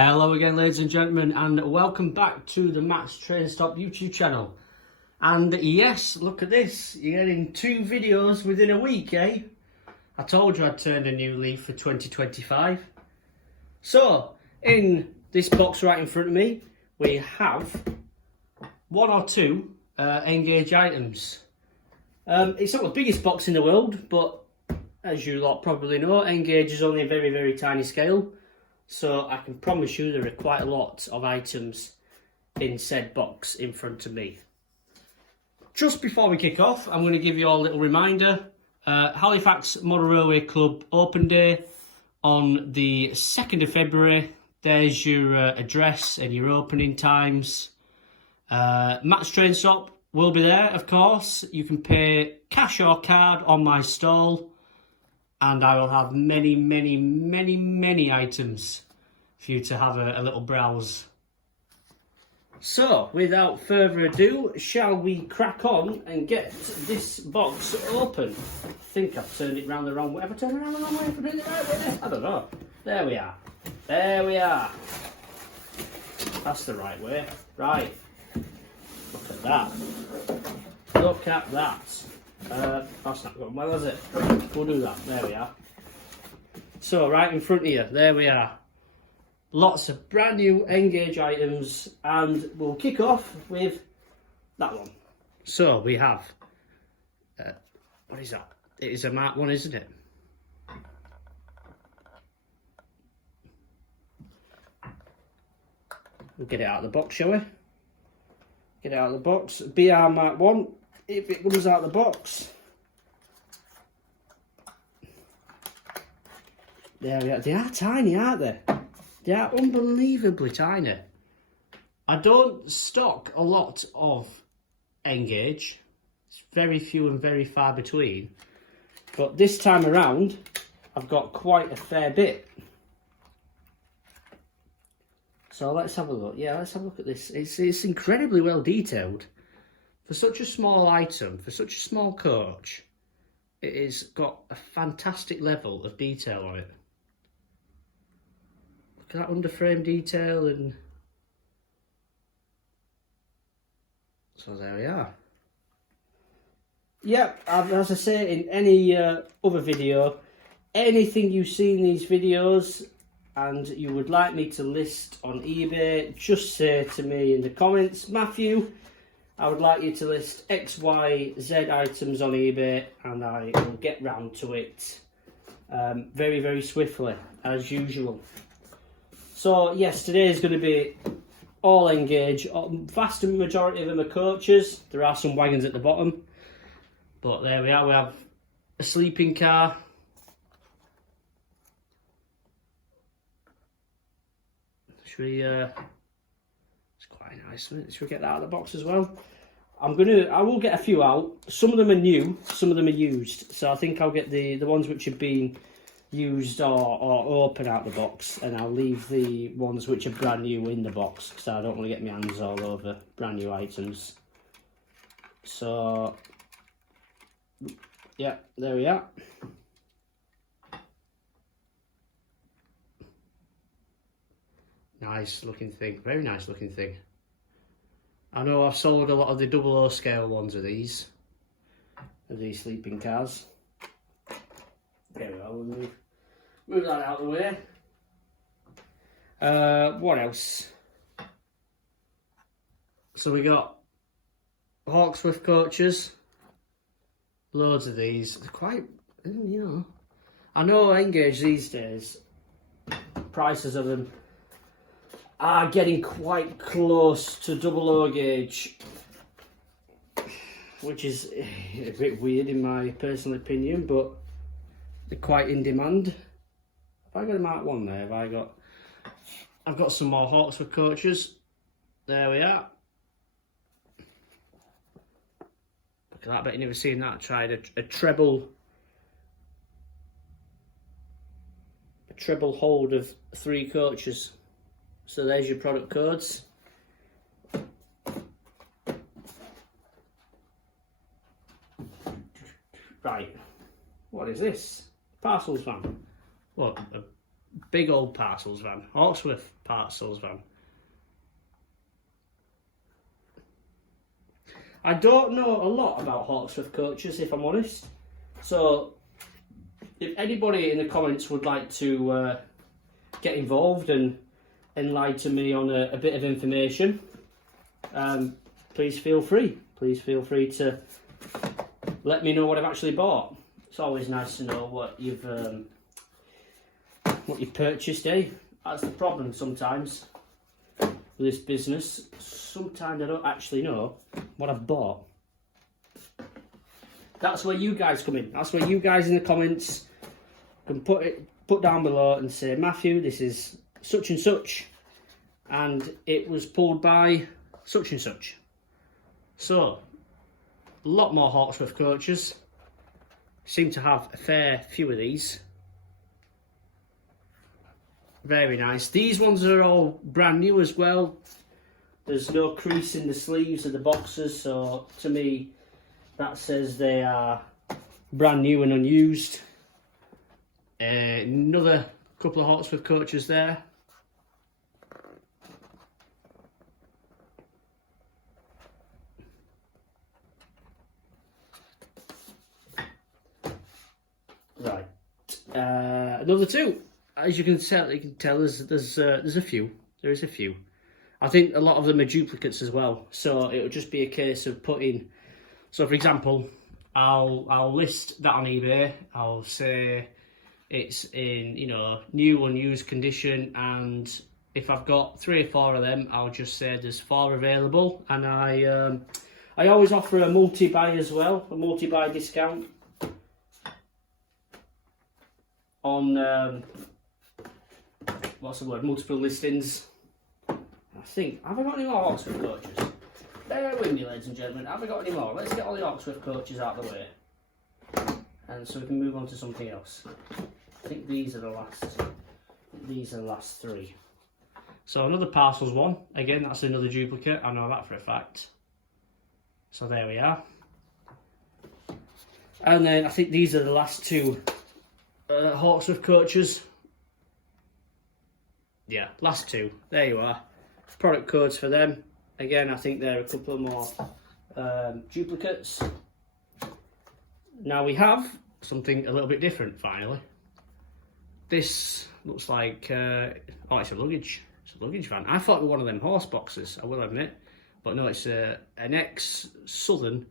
Hello again, ladies and gentlemen, and welcome back to the Matt's Train Stop YouTube channel. And yes, look at this, you're getting 2 videos within a week, eh? I told you I'd turned a new leaf for 2025. So, in this box right in front of me, we have 1 or 2 N Gauge items. It's not the biggest box in the world, but as you lot probably know, N Gauge is only a very, very tiny scale. So I can promise you there are quite a lot of items in said box in front of me. Just before we kick off, I'm going to give you all a little reminder. Halifax Model Railway Club Open Day on the 2nd of February. There's your address and your opening times. Matt's Train Stop will be there, of course. You can pay cash or card on my stall. And I will have many, many, many, many items for you to have a little browse. So, without further ado, shall we crack on and get this box open? I think I've turned it round the wrong way. Have I turned it round the wrong way? Have I turned it the right way? I don't know. There we are. There we are. That's the right way. Right. Look at that. Look at that. That's not going well, is it? We'll do that. There we are. So, right in front of you, there we are. Lots of brand new N Gauge items, and we'll kick off with that one. So, we have, what is that? It is a Mark 1, isn't it? We'll get it out of the box, shall we? Get it out of the box. BR Mark 1. If it comes out of the box. There we are. They are tiny, aren't they? They are unbelievably tiny. I don't stock a lot of N Gauge. It's very few and very far between. But this time around, I've got quite a fair bit. So let's have a look. Yeah, let's have a look at this. It's incredibly well detailed. For such a small item, for such a small coach, it has got a fantastic level of detail on it. Look at that underframe detail, and so there we are. Yep, as I say in any other video, anything you see in these videos and you would like me to list on eBay, just say to me in the comments, Matthew, I would like you to list X, Y, Z items on eBay, and I will get round to it very, very swiftly, as usual. So, yes, today is going to be all N Gauge. Vast majority of them are coaches. There are some wagons at the bottom. But there we are. We have a sleeping car. Should we... It's quite nice, isn't it? Should we get that out of the box as well? I will get a few out. Some of them are new, some of them are used. So I think I'll get the ones which have been used or open out the box, and I'll leave the ones which are brand new in the box, because I don't want to get my hands all over brand new items. So, yeah, there we are. Nice looking thing, very nice looking thing. I know I've sold a lot of the 00 scale ones of these sleeping cars. There we are, we'll move that out of the way. What else? So we got Hawksworth coaches. Loads of these. They're quite, you know. I know N Gauge these days, prices of them are getting quite close to 00 gauge, which is a bit weird in my personal opinion, but they're quite in demand. Have I got a Mark 1 there? I've got some more Hawksworth coaches. There we are. Look at that, I bet you've never seen that. I tried a treble hold of 3 coaches. So there's your product codes. Right, what is this? Parcels van. What, Big old parcels van. Hawksworth parcels van. I don't know a lot about Hawksworth coaches, if I'm honest. So, if anybody in the comments would like to get involved and enlighten me on a bit of information, please feel free. Please feel free to let me know what I've actually bought. It's always nice to know what you've purchased, eh? That's the problem sometimes with this business. Sometimes I don't actually know what I've bought. That's where you guys come in. That's where you guys in the comments can put down below and say, Matthew, this is such and such, and it was pulled by such and such. So, a lot more Hawksworth coaches. Seem to have a fair few of these. Very nice. These ones are all brand new as well. There's no crease in the sleeves of the boxes, so to me that says they are brand new and unused. Another couple of Hawksworth coaches there. Right, another two. As you can tell, there's a few. There is a few. I think a lot of them are duplicates as well. So it would just be a case of putting. So for example, I'll list that on eBay. I'll say it's in, you know, new unused condition, and if I've got 3 or 4 of them, I'll just say there's 4 available, and I always offer a multi-buy as well, a multi-buy discount on what's the word, multiple listings. I think, have I got any more Hawksworth coaches? Bear with me, ladies and gentlemen, have I got any more? Let's get all the Hawksworth coaches out of the way, and so we can move on to something else. I think these are the last 3. So another parcels one. Again, that's another duplicate. I know that for a fact. So there we are. And then I think these are the last 2 Hawksworth coaches. Yeah, last 2. There you are. Product codes for them. Again, I think there are a couple of more duplicates. Now we have something a little bit different finally. This looks like, oh, it's a luggage. It's a luggage van. I thought it was one of them horse boxes, I will admit. But no, it's an ex-Southern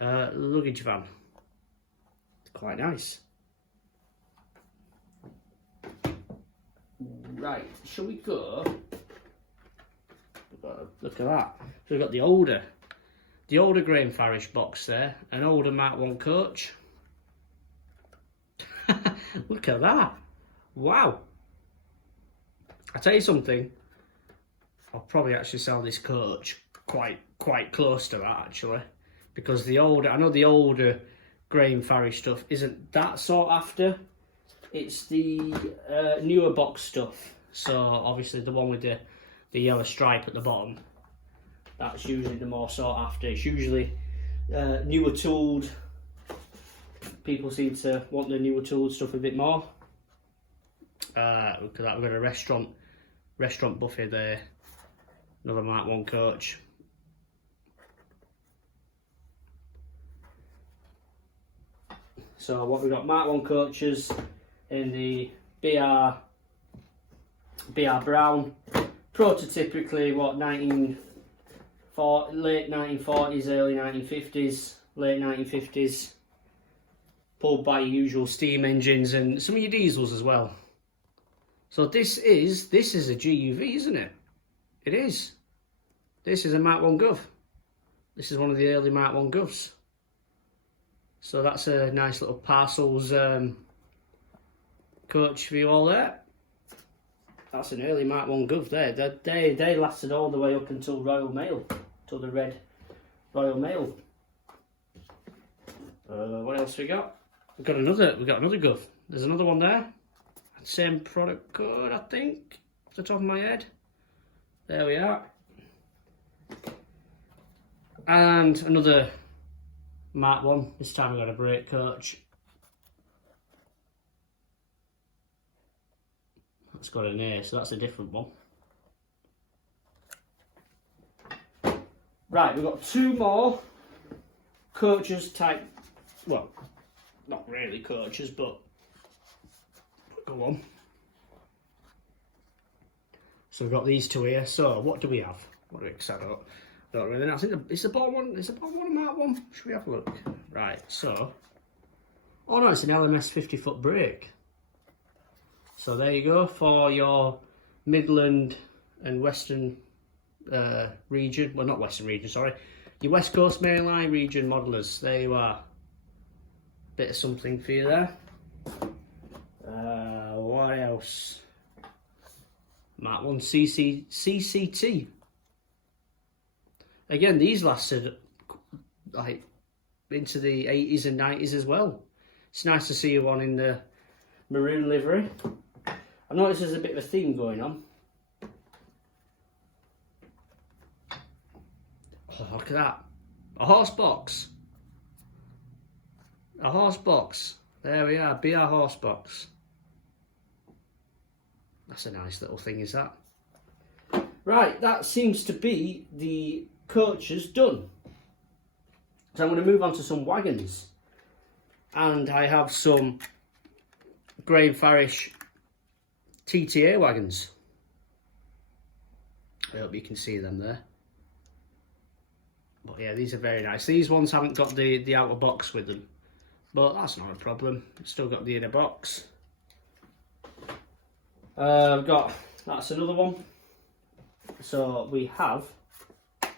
luggage van. It's quite nice. Right, shall we go? Look at that. So we've got the older Graham Farish box there, an older Mark 1 coach. Look at that. Wow. I'll tell you something, I'll probably actually sell this coach quite close to that actually, because I know the older Graham Farish stuff isn't that sought after. It's the newer box stuff. So obviously the one with the yellow stripe at the bottom, that's usually the more sought after. It's usually newer tooled. People seem to want the newer tooled stuff a bit more. Look at that, we've got a restaurant buffet there. Another Mark 1 coach. So what we've got, Mark 1 coaches in the BR brown, prototypically what, late 1940s, early 1950s, late 1950s, pulled by your usual steam engines and some of your diesels as well. So this is a GUV, isn't it? It is. This is a Mark 1 Gov. This is one of the early Mark 1 Govs. So that's a nice little parcels coach for you all there. That's an early Mark 1 Gov there. They lasted all the way up until Royal Mail, till the red Royal Mail. What else we got? We got another Gov. There's another one there. Same product code, I think, off the top of my head. There we are. And another Mark 1. This time we got a brake coach. It's got an A, so that's a different one. Right, we've got 2 more coaches type, well, not really coaches, but go on. So we've got these 2 here. So what do we have? What do we don't really know. I think it's the bottom one. Is the bottom one a Mark 1? Should we have a look? Right, so, oh no, it's an LMS 50-foot brake. So there you go for your Midland and Western region. Well, not Western region, sorry. Your West Coast Mainline region modelers. There you are. Bit of something for you there. What else? Mark 1 CCT. Again, these lasted like into the 80s and 90s as well. It's nice to see one in the maroon livery. I noticed there's a bit of a theme going on. Oh, look at that. A horse box. A horse box. There we are, BR horse box. That's a nice little thing, is that? Right, that seems to be the coaches done. So I'm going to move on to some wagons. And I have some Graham Farish TTA wagons. I hope you can see them there. But yeah, these are very nice. These ones haven't got the outer box with them. But that's not a problem. It's still got the inner box. I've got, that's another one. So we have a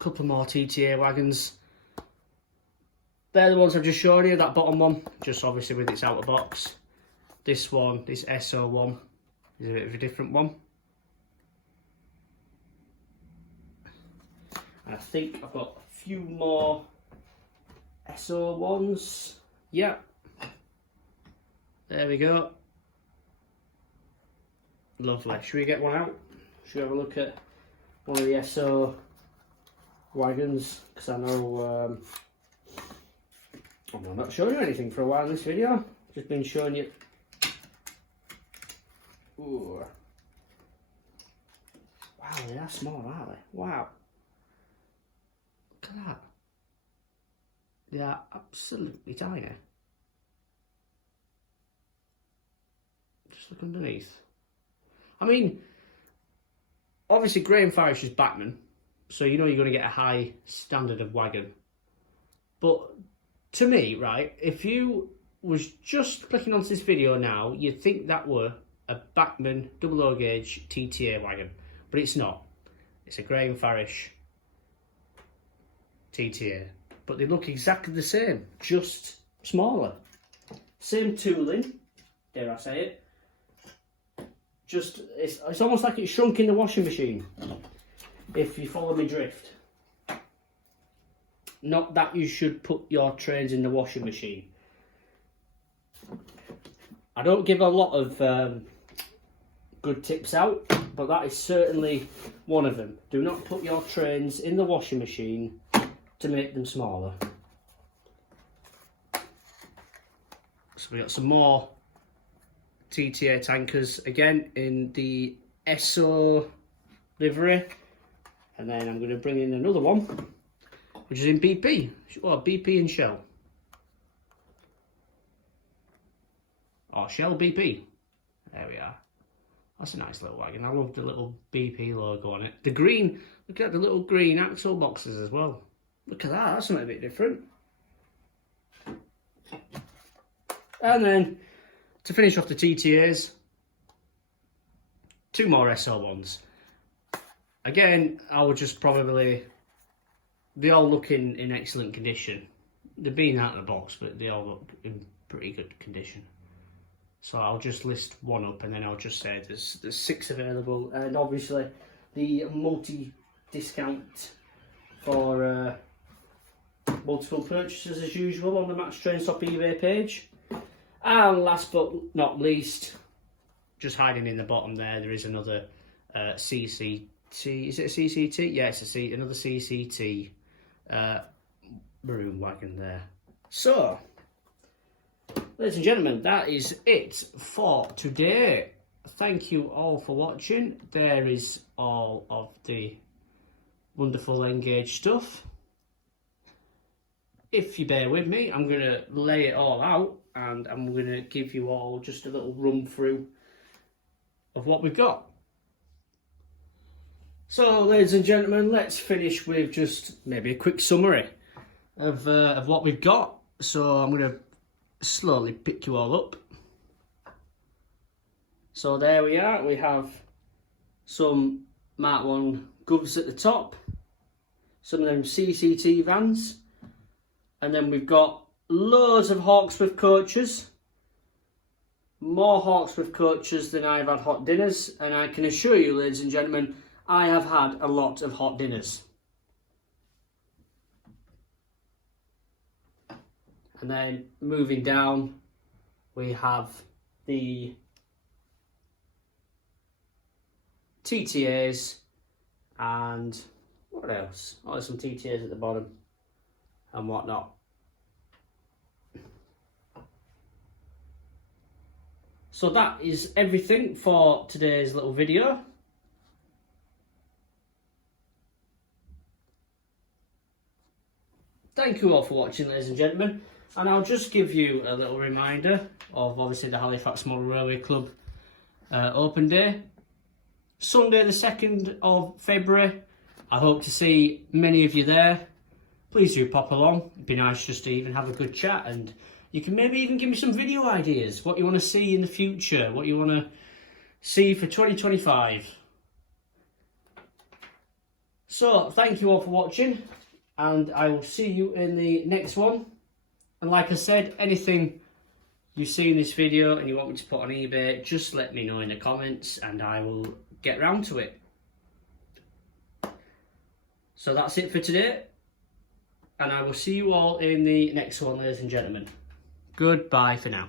couple more TTA wagons. They're the ones I've just shown you, that bottom one, just obviously with its outer box. This one, this SO1, is a bit of a different one. And I think I've got a few more SO1s. Yeah. There we go. Lovely. Should we get one out? Should we have a look at one of the SO wagons? Because I know I'm not showing you anything for a while in this video. Just been showing you. Ooh. Wow, they are small, aren't they? Wow. Look at that. They are absolutely tiny. Just look underneath. I mean, obviously Graham Farish is backman, so you know you're going to get a high standard of wagon. But to me, right, if you was just clicking onto this video now, you'd think that were a backman double O gauge TTA wagon, but it's not. It's a Graham Farish TTA, but they look exactly the same, just smaller. Same tooling, dare I say it. Just, it's almost like it's shrunk in the washing machine, if you follow me drift. Not that you should put your trains in the washing machine. I don't give a lot of good tips out, but that is certainly one of them. Do not put your trains in the washing machine to make them smaller. So we got some more TTA tankers again in the SO livery, and then I'm going to bring in another one which is in BP, well, BP and Shell, or Shell BP. There we are. That's a nice little wagon. I love the little BP logo on it. The green, look at the little green axle boxes as well. Look at that, that's something a bit different. And then to finish off the TTAs, 2 more SO1s. Again, I would just probably, they all look in excellent condition. They're being out of the box, but they all look in pretty good condition. So I'll just list one up, and then I'll just say there's 6 available, and obviously the multi-discount for multiple purchases as usual on the Match Train Stop eBay page. And last but not least, just hiding in the bottom there is another CCT. Is it a CCT? Yeah, it's another CCT maroon wagon there. So, ladies and gentlemen, that is it for today. Thank you all for watching. There is all of the wonderful N Gauge stuff. If you bear with me, I'm going to lay it all out and I'm going to give you all just a little run through of what we've got. So, ladies and gentlemen, let's finish with just maybe a quick summary of what we've got. So I'm going to slowly pick you all up. So there we are. We have some Mark 1 Govs at the top, some of them CCT vans, and then we've got loads of Hawksworth coaches, more Hawksworth coaches than I've had hot dinners, and I can assure you, ladies and gentlemen, I have had a lot of hot dinners. And then moving down, we have the TTAs and what else? Oh, there's some TTAs at the bottom and whatnot. So that is everything for today's little video. Thank you all for watching, ladies and gentlemen. And I'll just give you a little reminder of obviously the Halifax Model Railway Club Open Day. Sunday the 2nd of February. I hope to see many of you there. Please do pop along. It'd be nice just to even have a good chat, and you can maybe even give me some video ideas, what you want to see in the future, what you want to see for 2025. So, thank you all for watching, and I will see you in the next one. And like I said, anything you see in this video and you want me to put on eBay, just let me know in the comments and I will get round to it. So that's it for today, and I will see you all in the next one, ladies and gentlemen. Goodbye for now.